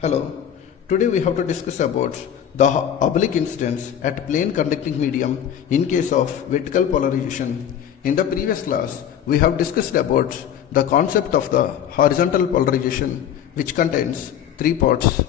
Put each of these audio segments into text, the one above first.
Hello. Today we have to discuss about the oblique incidence at plane conducting medium in case of vertical polarization. In the previous class, we have discussed about the concept of the horizontal polarization, which contains three parts.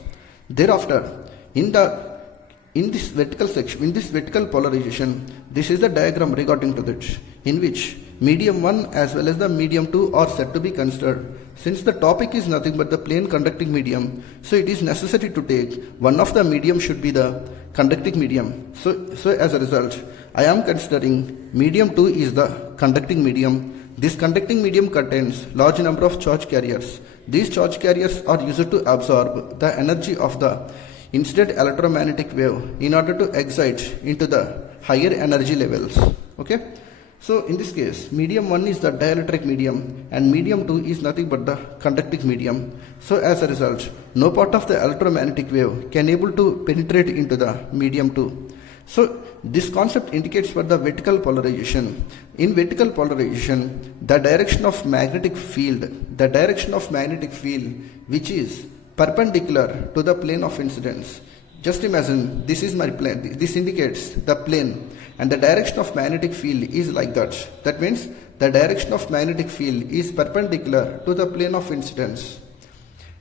Thereafter, in this vertical polarization, this is the diagram regarding to that, in which medium 1 as well as the medium 2 are said to be considered. Since the topic is nothing but the plane conducting medium, so it is necessary to take one of the medium should be the conducting medium. So as a result, I am considering medium 2 is the conducting medium. This conducting medium contains large number of charge carriers. These charge carriers are used to absorb the energy of the incident electromagnetic wave in order to excite into the higher energy levels. Okay. So in this case, medium 1 is the dielectric medium and medium 2 is nothing but the conducting medium. So as a result, no part of the electromagnetic wave can able to penetrate into the medium 2. So this concept indicates for the vertical polarization. In vertical polarization, the direction of magnetic field which is perpendicular to the plane of incidence. Just imagine this is my plane. This indicates the plane and the direction of magnetic field is like that. That means the direction of magnetic field is perpendicular to the plane of incidence.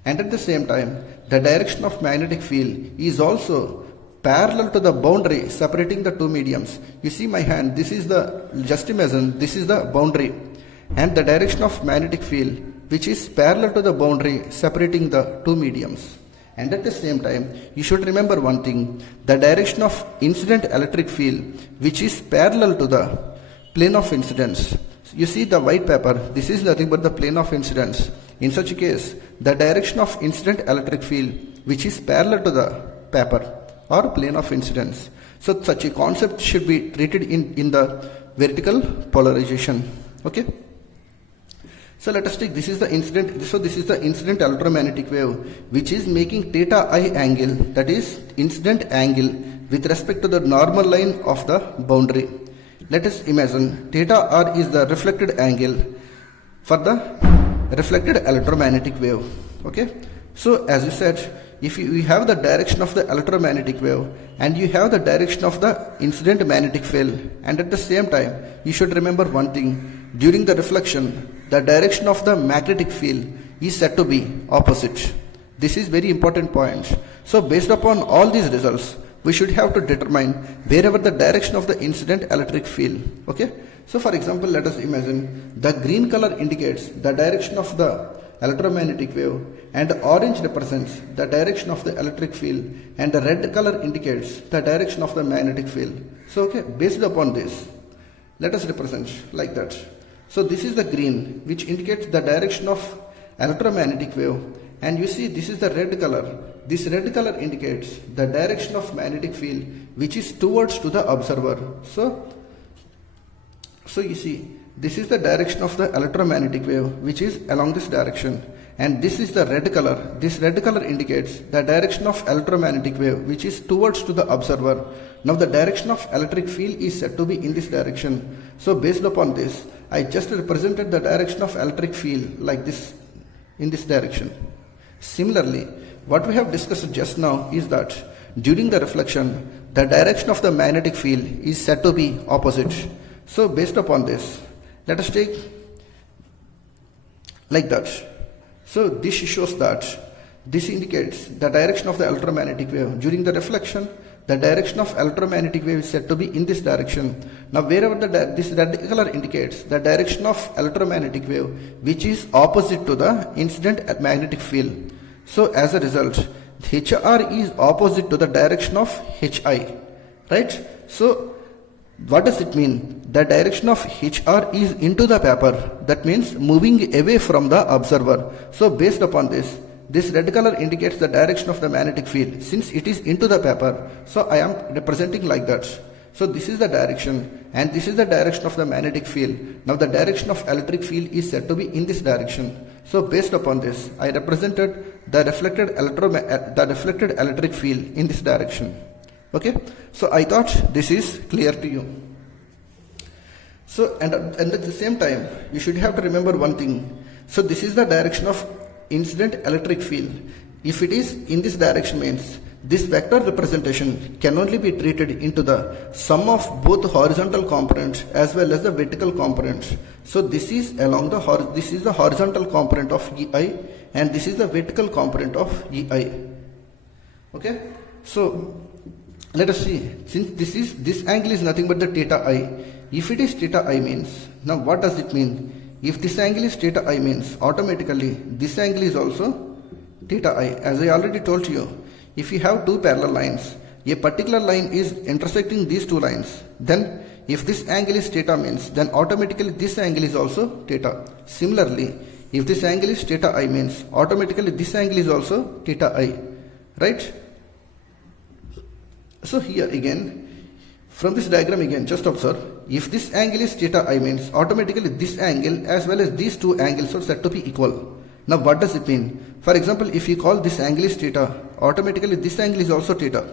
And at the same time, the direction of magnetic field is also parallel to the boundary separating the two mediums. You see my hand, just imagine this is the boundary and the direction of magnetic field which is parallel to the boundary separating the two mediums. And at the same time, you should remember one thing, the direction of incident electric field which is parallel to the plane of incidence. You see the white paper, this is nothing but the plane of incidence. In such a case, the direction of incident electric field which is parallel to the paper or plane of incidence. So such a concept should be treated in the vertical polarization. Okay. So let us take this is the incident. So this is the incident electromagnetic wave which is making theta I angle, that is incident angle with respect to the normal line of the boundary. Let us imagine theta R is the reflected angle for the reflected electromagnetic wave. Okay. So as you said, if you have the direction of the electromagnetic wave and you have the direction of the incident magnetic field, and at the same time you should remember one thing, during the reflection the direction of the magnetic field is said to be opposite. This is very important point. So based upon all these results, we should have to determine wherever the direction of the incident electric field. Okay. So for example, let us imagine the green color indicates the direction of the electromagnetic wave and the orange represents the direction of the electric field and the red color indicates the direction of the magnetic field. So okay, based upon this, let us represent like that. So this is the green which indicates the direction of electromagnetic wave, and you see this is the red color. This red color indicates the direction of magnetic field which is towards to the observer. So you see this is the direction of the electromagnetic wave which is along this direction, and this is the red color. This red color indicates the direction of electromagnetic wave which is towards to the observer. Now the direction of electric field is said to be in this direction. So based upon this, I just represented the direction of electric field like this, in this direction. Similarly, what we have discussed just now is that during the reflection, the direction of the magnetic field is said to be opposite. So based upon this, let us take like that. So this shows that this indicates the direction of the electromagnetic wave. During the reflection, the direction of electromagnetic wave is said to be in this direction. Now wherever this red color indicates the direction of electromagnetic wave which is opposite to the incident magnetic field. So as a result, HR is opposite to the direction of HI. Right? So what does it mean? The direction of HR is into the paper. That means moving away from the observer. So based upon this, this red color indicates the direction of the magnetic field since it is into the paper. So I am representing like that. So this is the direction and this is the direction of the magnetic field. Now the direction of electric field is said to be in this direction. So based upon this, I represented the reflected electric field in this direction. Okay. So I thought this is clear to you. So and at the same time, you should have to remember one thing. So this is the direction of incident electric field. If it is in this direction means this vector representation can only be treated into the sum of both horizontal components as well as the vertical components. So this is along the this is the horizontal component of EI and this is the vertical component of EI. Okay, so let us see, since this angle is nothing but the theta I. If it is theta I means, now what does it mean? If this angle is theta I means automatically this angle is also theta I. As I already told you, if you have two parallel lines, a particular line is intersecting these two lines, then if this angle is theta means, then automatically this angle is also theta. Similarly, if this angle is theta I means, automatically this angle is also theta I, right? So here again, from this diagram again, just observe, if this angle is theta I means, automatically this angle as well as these two angles are said to be equal. Now what does it mean? For example, if you call this angle is theta, automatically this angle is also theta.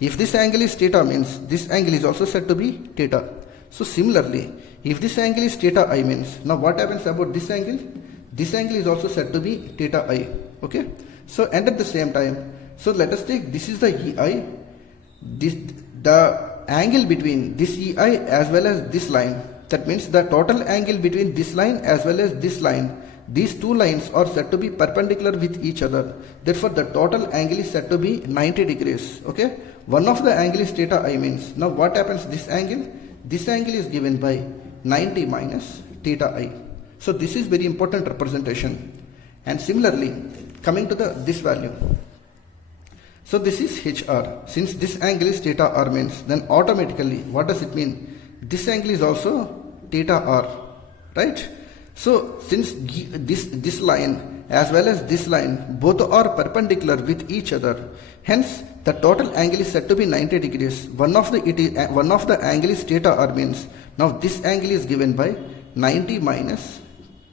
If this angle is theta means, this angle is also said to be theta. So similarly, if this angle is theta I means, now what happens about this angle? This angle is also said to be theta I. Okay. So and at the same time, so let us take, this is the EI, the angle between this EI as well as this line. That means the total angle between this line as well as this line. These two lines are said to be perpendicular with each other. Therefore, the total angle is said to be 90 degrees. Okay. One of the angle is theta I means. Now what happens this angle? This angle is given by 90 minus theta I. So this is very important representation. And similarly, coming to this value. So this is HR. Since this angle is theta R means, then automatically what does it mean? This angle is also theta R, right? So since this line as well as this line both are perpendicular with each other, hence the total angle is said to be 90 degrees. One of the angle is theta R means, now this angle is given by 90 minus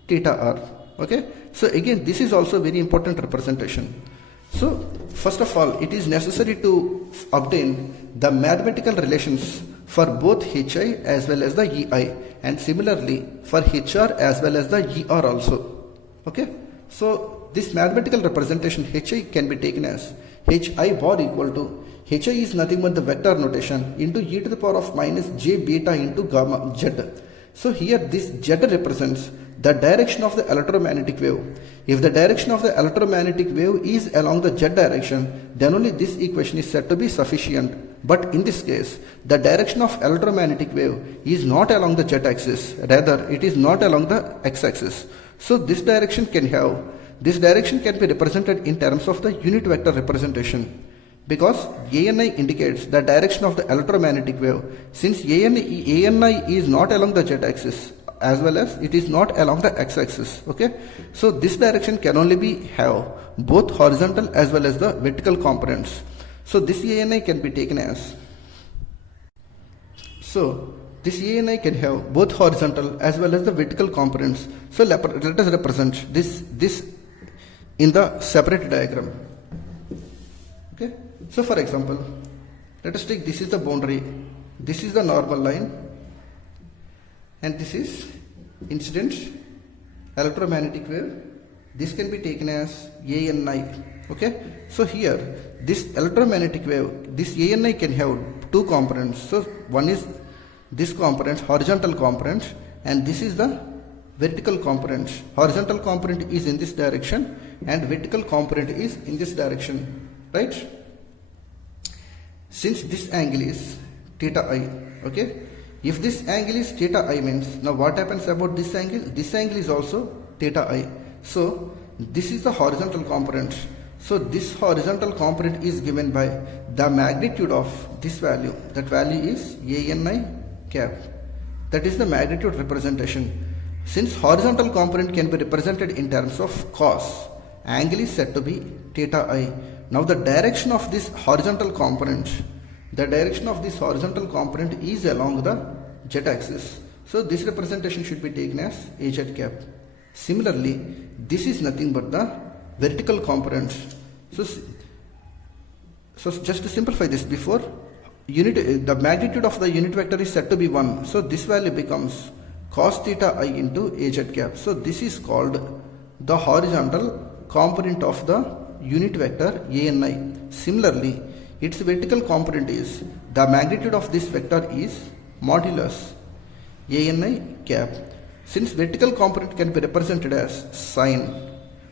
theta R. Okay. So again, this is also very important representation. So first of all, it is necessary to obtain the mathematical relations for both HI as well as the EI, and similarly for HR as well as the ER also. Okay. So this mathematical representation HI can be taken as HI bar equal to, HI is nothing but the vector notation into e to the power of minus j beta into gamma z. So here this z represents the direction of the electromagnetic wave. If the direction of the electromagnetic wave is along the z direction, then only this equation is said to be sufficient. But in this case, the direction of electromagnetic wave is not along the z axis, rather it is not along the x axis. So this direction can be represented in terms of the unit vector representation, because ANI indicates the direction of the electromagnetic wave. Since ANI is not along the z axis as well as it is not along the x axis. Okay, so this direction can only have both horizontal as well as the vertical components. So this ANI can be taken as, so this ANI can have both horizontal as well as the vertical components. So let us represent this in the separate diagram. Okay, so for example, let us take, this is the boundary, this is the normal line, and this is incident electromagnetic wave. This can be taken as ANI. Okay, so here this electromagnetic wave, this ANI can have two components. So one is this component, horizontal component, and this is the vertical component. Horizontal component is in this direction and vertical component is in this direction, right? Since this angle is theta I, okay, if this angle is theta I means, now what happens about this angle? This angle is also theta I. So this is the horizontal component. So this horizontal component is given by the magnitude of this value. That value is ANI cap. That is the magnitude representation. Since horizontal component can be represented in terms of cos, angle is said to be theta I. Now the direction of this horizontal component, is along the z axis. So this representation should be taken as AZ cap. Similarly, this is nothing but the vertical component. So just to simplify this, before the magnitude of the unit vector is said to be 1. So this value becomes cos theta I into AZ cap. So this is called the horizontal component of the unit vector ANI. Similarly, its vertical component is, the magnitude of this vector is modulus ANI cap. Since vertical component can be represented as sine,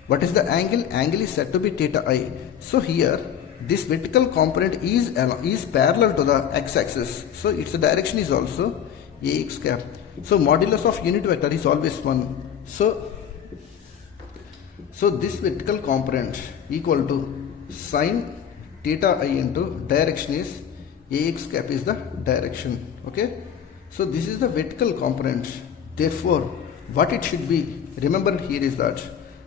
what is the angle? Angle is said to be theta I. So here this vertical component is parallel to the x-axis. So its direction is also AX cap. So modulus of unit vector is always 1. So this vertical component equal to sine theta I into direction is AX cap is the direction. Okay. So this is the vertical component. Therefore, what it should be remembered here is that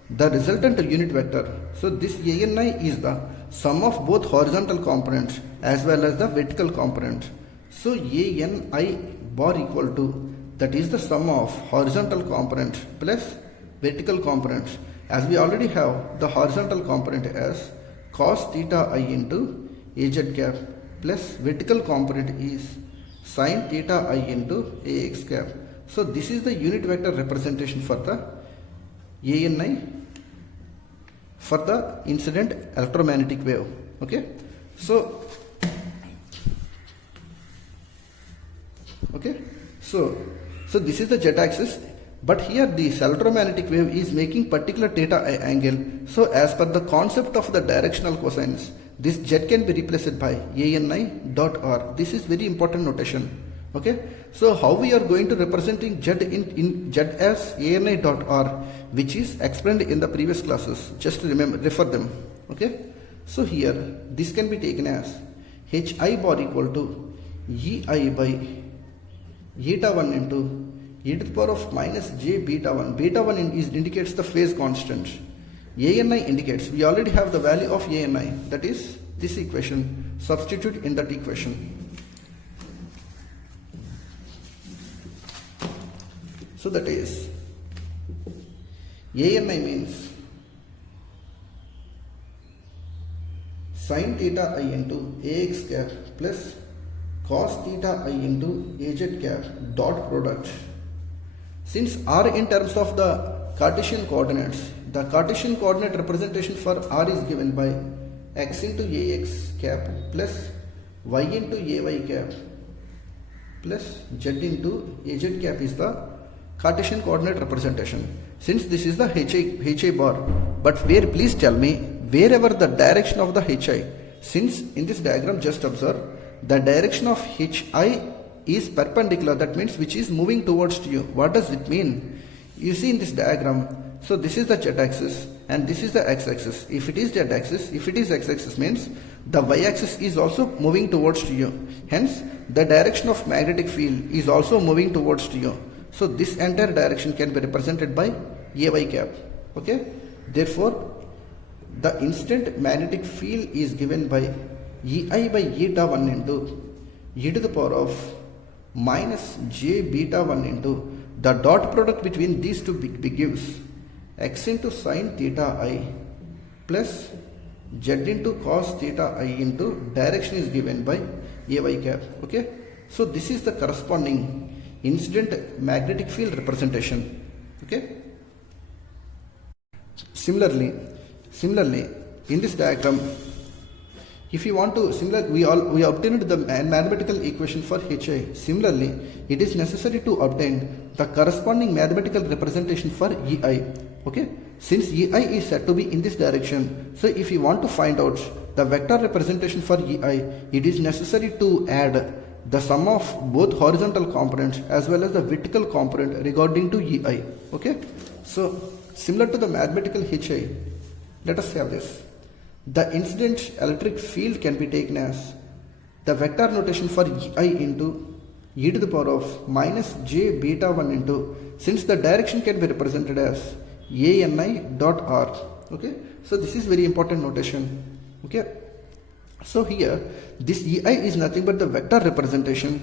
the resultant unit vector. So this ANI is the sum of both horizontal components as well as the vertical component. So ANI bar equal to, that is the sum of horizontal component plus vertical component. As we already have the horizontal component as cos theta I into AZ cap plus vertical component is sin theta I into AX cap. So this is the unit vector representation for the ANI for the incident electromagnetic wave. Okay. So this is the z axis, but here this electromagnetic wave is making particular theta I angle. So as per the concept of the directional cosines, this z can be replaced by ANI dot r. This is very important notation. Okay. So how we are going to representing z in z as ANI dot r, which is explained in the previous classes. Just remember, refer them. Okay. So here this can be taken as HI bar equal to EI by eta 1 into e to the power of minus j beta 1. Beta 1 indicates the phase constant. ANI indicates, we already have the value of ANI, that is this equation. Substitute in that equation. So that is ANI means sin theta I into AX cap plus cos theta I into AZ cap dot product. Since R in terms of the Cartesian coordinates, the Cartesian coordinate representation for R is given by x into AX cap plus y into AY cap plus z into AZ cap is the Cartesian coordinate representation. Since this is the HI bar, but where, please tell me, wherever the direction of the HI, since in this diagram just observe the direction of HI is perpendicular, that means which is moving towards you. What does it mean? You see in this diagram, so this is the z axis and this is the x axis. If it is z axis, if it is x axis means the y axis is also moving towards you. Hence the direction of magnetic field is also moving towards you. So this entire direction can be represented by AY cap. Okay. Therefore, the incident magnetic field is given by EI by eta 1 into e to the power of minus j beta 1 into the dot product between these two gives x into sin theta I plus z into cos theta I into direction is given by AY cap. Okay. So this is the corresponding incident magnetic field representation. Okay. Similarly, in this diagram, if you want to, we obtained the mathematical equation for HI. Similarly, it is necessary to obtain the corresponding mathematical representation for EI. Okay. Since EI is said to be in this direction, so if you want to find out the vector representation for EI, it is necessary to add the sum of both horizontal components as well as the vertical component regarding to EI. Okay. So similar to the mathematical HI, let us have this. The incident electric field can be taken as the vector notation for EI into e to the power of minus j beta 1 into, since the direction can be represented as ANI dot R. Okay. So this is very important notation. Okay. So here this EI is nothing but the vector representation.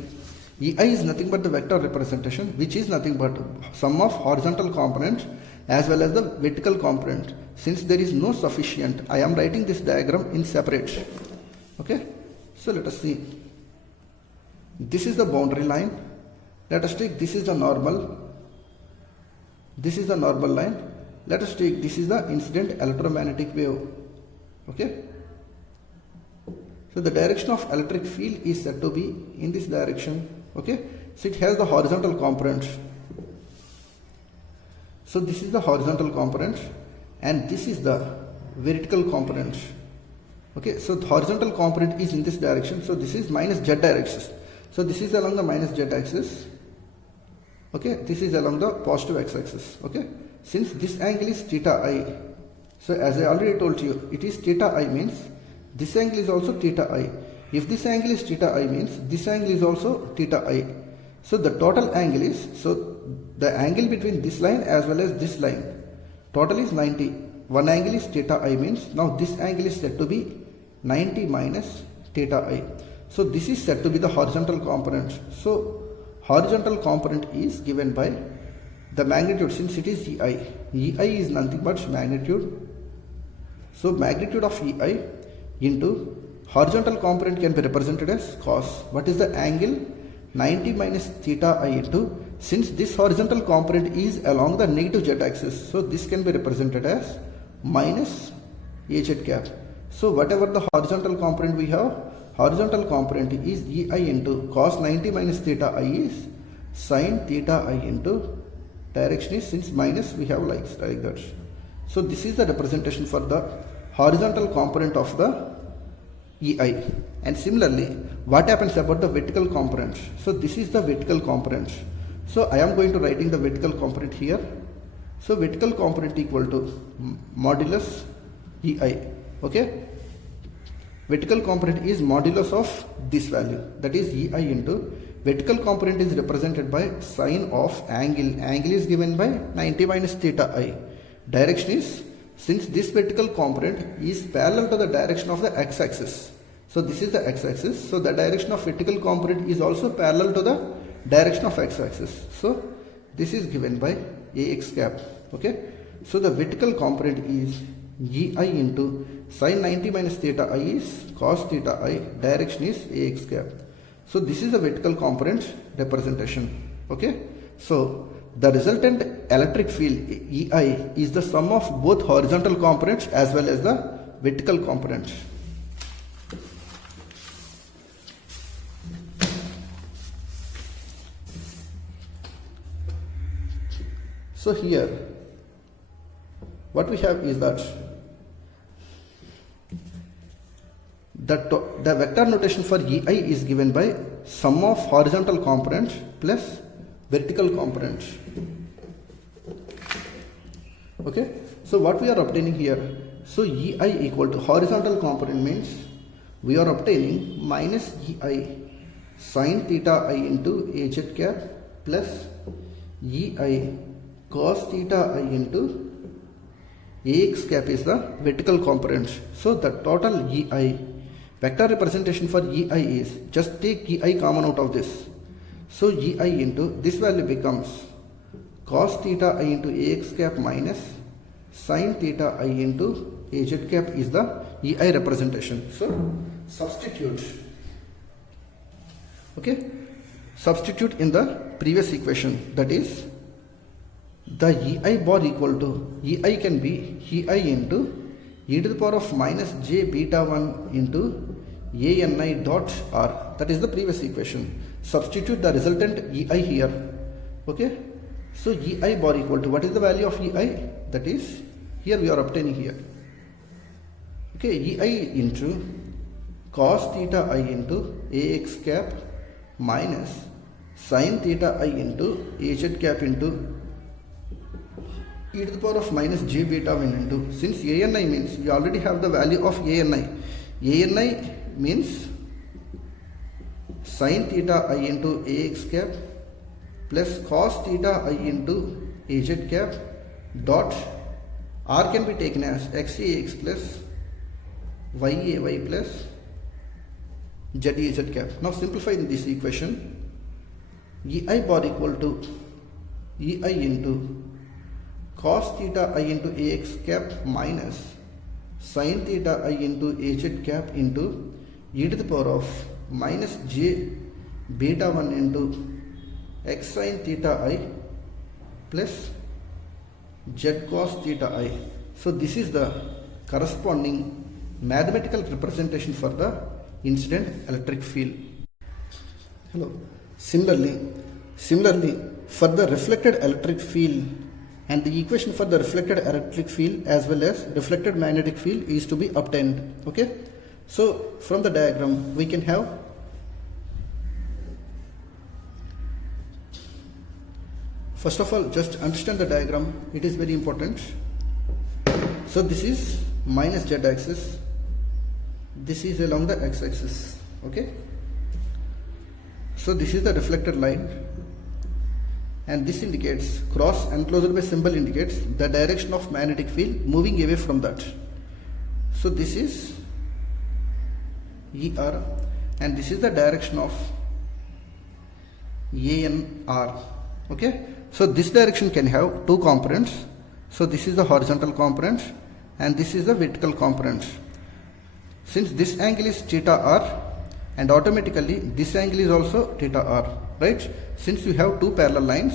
EI is nothing but the vector representation, which is nothing but sum of horizontal components as well as the vertical component. Since there is no sufficient, I am writing this diagram in separate. Okay. So let us see. This is the boundary line. Let us take, this is the normal. This is the normal line. Let us take, this is the incident electromagnetic wave. Okay. So the direction of electric field is said to be in this direction. Okay. So it has the horizontal component. So this is the horizontal component and this is the vertical component. Okay, so the horizontal component is in this direction. So this is minus z axis. So this is along the minus z axis. Okay, this is along the positive x axis. Okay, since this angle is theta I. So as I already told you, it is theta I means this angle is also theta I. If this angle is theta I means this angle is also theta I. So the total angle is, so the angle between this line as well as this line, total is 90. One angle is theta I means now this angle is said to be 90 minus theta I. So this is said to be the horizontal component. So horizontal component is given by the magnitude, since it is EI. EI is nothing but magnitude. So magnitude of EI into horizontal component can be represented as cos. What is the angle? 90 minus theta I into, since this horizontal component is along the negative z axis, so this can be represented as minus az cap. So whatever the horizontal component we have, horizontal component is EI into cos 90 minus theta I is sin theta I into direction is, since minus we have like that. So this is the representation for the horizontal component of the EI. And similarly, what happens about the vertical component? So this is the vertical component. So I am going to writing the vertical component here. So vertical component equal to modulus EI. Okay. Vertical component is modulus of this value, that is EI into vertical component is represented by sine of angle. Angle is given by 90 minus theta I. Direction is, since this vertical component is parallel to the direction of the x-axis. So this is the x-axis. So the direction of vertical component is also parallel to the direction of x-axis. So this is given by ax cap. Okay. So the vertical component is EI into sin 90 minus theta I is cos theta I. Direction is ax cap. So this is the vertical component representation. Okay. So the resultant electric field EI is the sum of both horizontal components as well as the vertical components. So here what we have is that the vector notation for EI is given by sum of horizontal component plus vertical component. Okay, so what we are obtaining here, so EI equal to horizontal component means we are obtaining minus EI sin theta I into az cap plus EI cos theta I into ax cap is the vertical component. So the total EI, vector representation for EI is, just take EI common out of this. So EI into this value becomes cos theta I into ax cap minus sin theta I into az cap is the EI representation. So substitute. Okay, substitute in the previous equation, that is the EI bar equal to, EI can be EI into e to the power of minus j beta 1 into ANI dot R. That is the previous equation. Substitute the resultant EI here. Okay. So EI bar equal to, what is the value of EI? That is, here we are obtaining here. Okay, EI into cos theta I into ax cap minus sin theta I into az cap into e to the power of minus j beta 1 into, since ANI means we already have the value of ANI. ANI means sin theta I into ax cap plus cos theta I into az cap dot R can be taken as xax plus yay plus zaz cap. Now simplify this equation. EI bar equal to EI into cos theta I into ax cap minus sin theta I into az cap into e to the power of minus j beta 1 into x sin theta I plus z cos theta I. So this is the corresponding mathematical representation for the incident electric field. Hello. Similarly, for the reflected electric field, and the equation for the reflected electric field as well as reflected magnetic field is to be obtained. Okay. So from the diagram we can have, first of all, just understand the diagram, it is very important. So this is minus z axis, this is along the x axis. Okay. So this is the reflected line, and this indicates, cross enclosed by symbol indicates the direction of magnetic field moving away from that. So this is ER, and this is the direction of ANR. Okay. So this direction can have two components. So this is the horizontal component and this is the vertical component. Since this angle is theta r, and automatically this angle is also theta r, right? Since you have two parallel lines,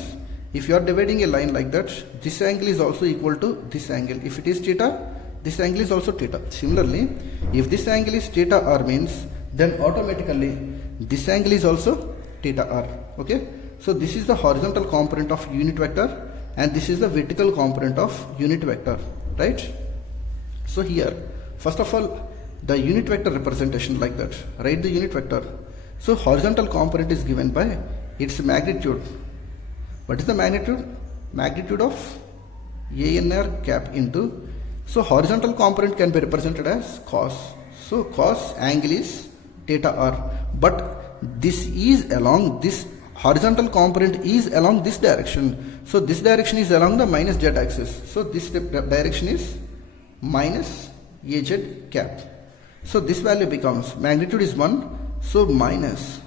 if you are dividing a line like that, this angle is also equal to this angle. If it is theta, this angle is also theta. Similarly, if this angle is theta r means, then automatically this angle is also theta r. Okay. So this is the horizontal component of unit vector and this is the vertical component of unit vector, right? So here, first of all, the unit vector representation like that, write the unit vector. So horizontal component is given by its magnitude. What is the magnitude? Magnitude of ANR cap into, so horizontal component can be represented as cos. So cos angle is theta r, but this is along this horizontal component is along this direction. So this direction is along the minus z axis. So this direction is minus AZ cap. So this value becomes, magnitude is 1, so minus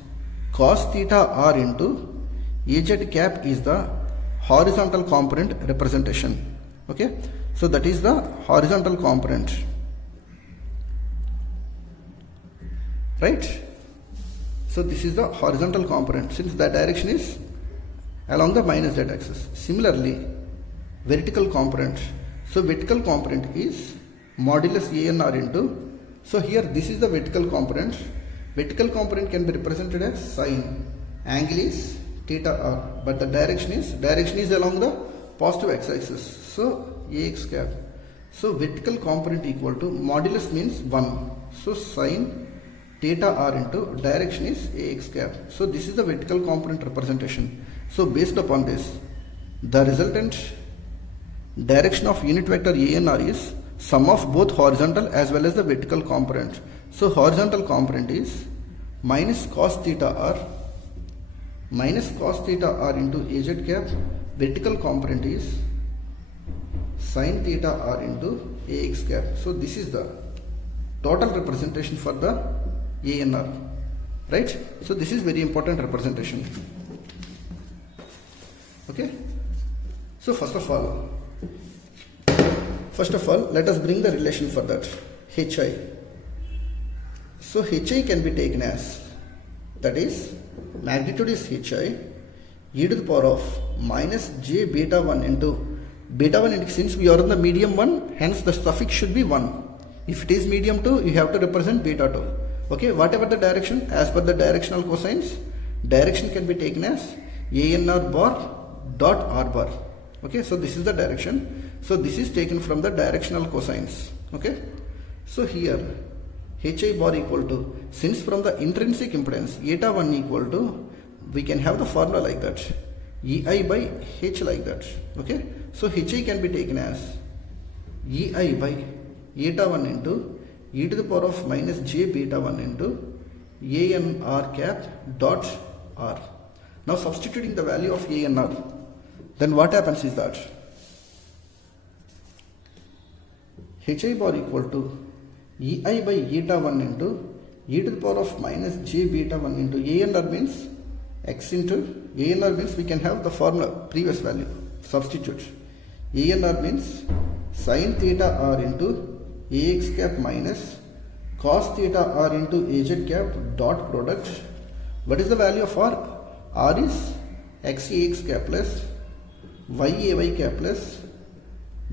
cos theta r into AZ cap is the horizontal component representation. Okay. So that is the horizontal component, right? So this is the horizontal component since the direction is along the minus z axis. Similarly, vertical component. So vertical component is modulus ANR into, so here this is the vertical component. Vertical component can be represented as sine. Angle is theta r, but the direction is along the positive x axis. So AX cap. So vertical component equal to modulus means 1. So sine theta r into direction is AX cap. So this is the vertical component representation. So based upon this, the resultant direction of unit vector ANR is sum of both horizontal as well as the vertical component. So horizontal component is minus cos theta r into AZ cap. Vertical component is sin theta r into AX cap. So this is the total representation for the ANR, right? So this is very important representation. Okay. So first of all, let us bring the relation for that, HI. So HI can be taken as, that is, magnitude is HI, e to the power of minus j beta 1 into beta 1, since we are in the medium 1, hence the suffix should be 1. If it is medium 2, you have to represent beta 2. Okay, whatever the direction, as per the directional cosines, direction can be taken as ANR bar dot R bar. Okay, so this is the direction. So this is taken from the directional cosines. Okay, so here HI bar equal to, since from the intrinsic impedance eta 1 equal to, we can have the formula like that, EI by H like that. Okay, so HI can be taken as EI by eta 1 into e to the power of minus j beta 1 into ANR cap dot R. Now substituting the value of ANR, then what happens is that HI bar equal to EI by eta 1 into e to the power of minus j beta 1 into ANR means x into ANR means we can have the formula previous value, substitute. ANR means sin theta r into AX cap minus cos theta r into AZ cap dot product. What is the value of R? R is XAX cap plus YAY cap plus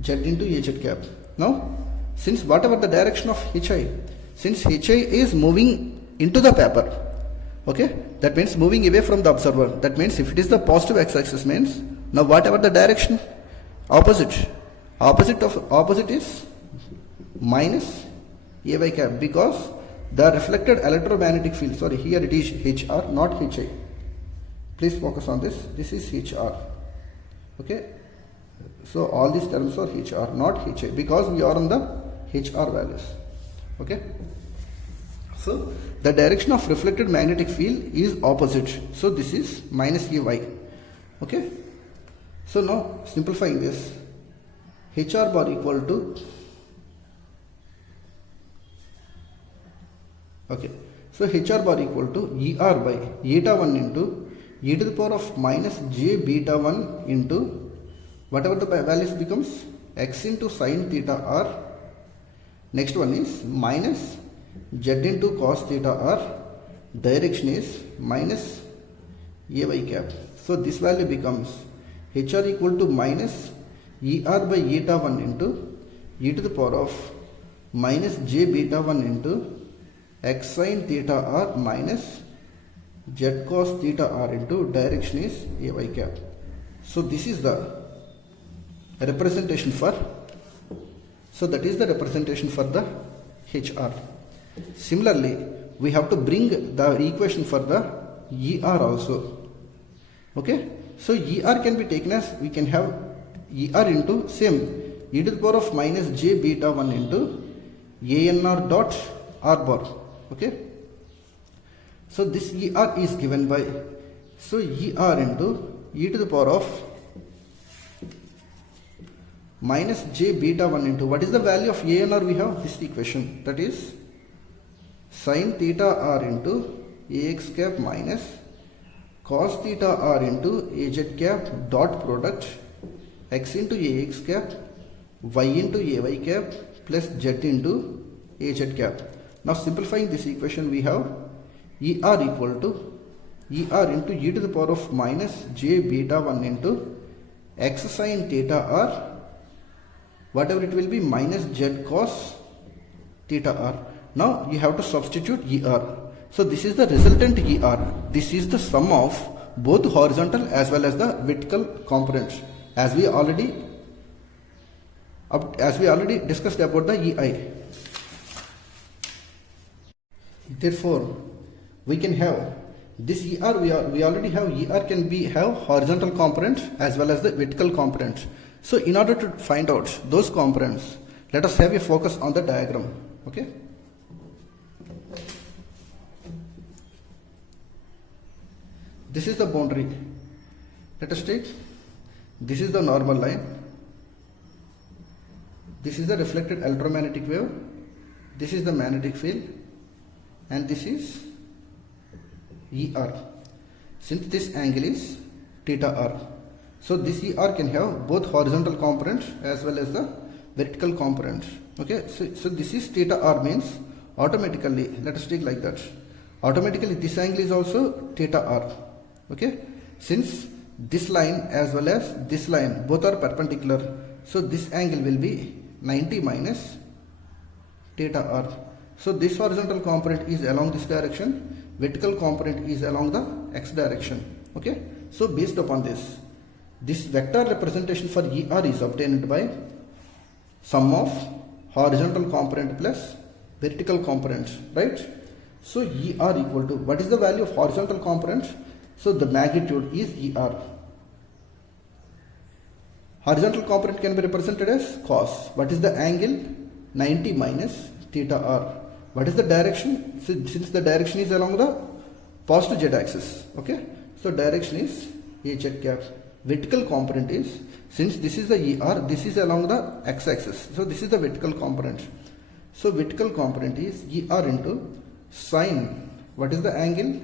Z into AZ cap. Now since whatever the direction of hi, since hi is moving into the paper, okay, that means moving away from the observer, that means if it is the positive x-axis means, now whatever the direction, opposite is minus ay cap, because the reflected electromagnetic field, sorry, here it is hr, not hi. Please focus on this. This is hr. Okay. So all these terms are hr, not hi, because we are on the hr values. Okay. So the direction of reflected magnetic field is opposite. So this is minus ay. Okay. So now simplifying this, hr bar equal to, okay, so hr bar equal to er by eta 1 into e to the power of minus j beta 1 into whatever the values becomes x into sin theta r. Next one is minus z into cos theta r. Direction is minus ay cap. So this value becomes hr equal to minus er by eta 1 into e to the power of minus j beta 1 into x sin theta r minus z cos theta r into direction is ay cap. So this is the representation for, so that is the representation for the hr. Similarly, we have to bring the equation for the er also. Okay, so er can be taken as, we can have er into same e to the power of minus j beta 1 into anr dot r bar. Okay, so this er is given by, so er into e to the power of minus j beta 1 into, what is the value of anr we have? This equation, that is sin theta r into ax cap minus cos theta r into az cap dot product x into ax cap y into ay cap plus z into az cap. Now simplifying this equation, we have er equal to er into e to the power of minus j beta 1 into x sin theta r, whatever it will be, minus z cos theta r. Now you have to substitute er. So this is the resultant er. This is the sum of both horizontal as well as the vertical components, as we already discussed about the ei. Therefore, we can have this er, we already have er can be have horizontal components as well as the vertical components. So in order to find out those components, let us have a focus on the diagram. Okay. This is the boundary. Let us take, this is the normal line. This is the reflected electromagnetic wave. This is the magnetic field. And this is er. Since this angle is theta r, so this er can have both horizontal components as well as the vertical components. Okay, so this is theta r means automatically, let us take like that, automatically this angle is also theta r. Okay, since this line as well as this line both are perpendicular, so this angle will be 90 minus theta r. So this horizontal component is along this direction, vertical component is along the x direction. Okay, so based upon this vector representation for er is obtained by sum of horizontal component plus vertical component, right? So er equal to, what is the value of horizontal component? So the magnitude is er. Horizontal component can be represented as cos. What is the angle? 90 minus theta r. What is the direction? Since the direction is along the positive z axis. Okay, so direction is az cap. Vertical component is, since this is the er, this is along the x axis, so this is the vertical component. So vertical component is er into sine, what is the angle?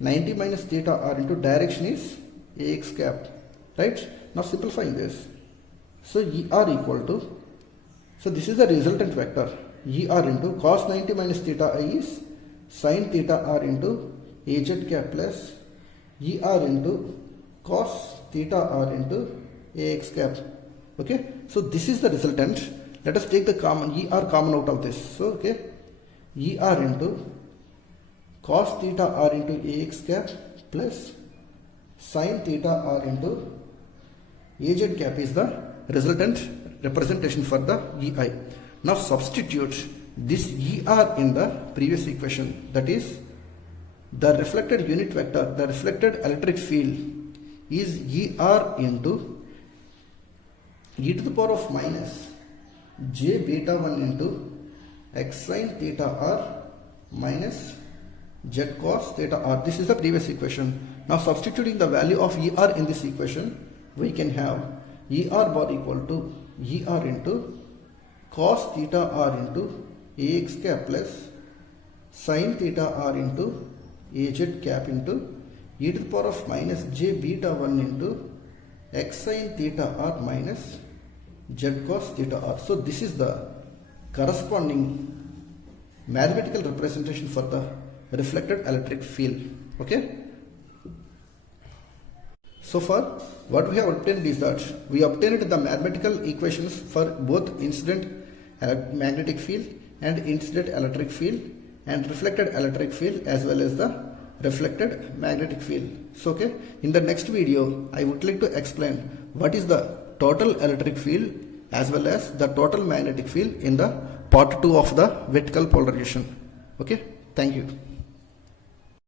90 minus theta r into direction is ax cap, right? Now simplifying this, so er equal to, so this is the resultant vector, er into cos 90 minus theta I is sin theta r into az cap plus er into cos theta r into ax cap. Okay, so this is the resultant. Let us take the common ER common out of this. So okay, ER into cos theta r into AX cap plus sin theta r into AZ cap is the resultant representation for the EI. Now substitute this ER in the previous equation, that is the reflected unit vector, the reflected electric field is ER into e to the power of minus j beta 1 into x sin theta r minus z cos theta r. This is the previous equation. Now substituting the value of ER in this equation, we can have ER bar equal to ER into cos theta r into AX cap plus sin theta r into AZ cap into e to the power of minus j beta 1 into x sin theta r minus z cos theta r. So this is the corresponding mathematical representation for the reflected electric field. Okay. So far what we have obtained is that we obtained the mathematical equations for both incident magnetic field and incident electric field and reflected electric field as well as the reflected magnetic field. So okay, in the next video I would like to explain what is the total electric field as well as the total magnetic field in the part 2 of the vertical polarization. Okay, thank you.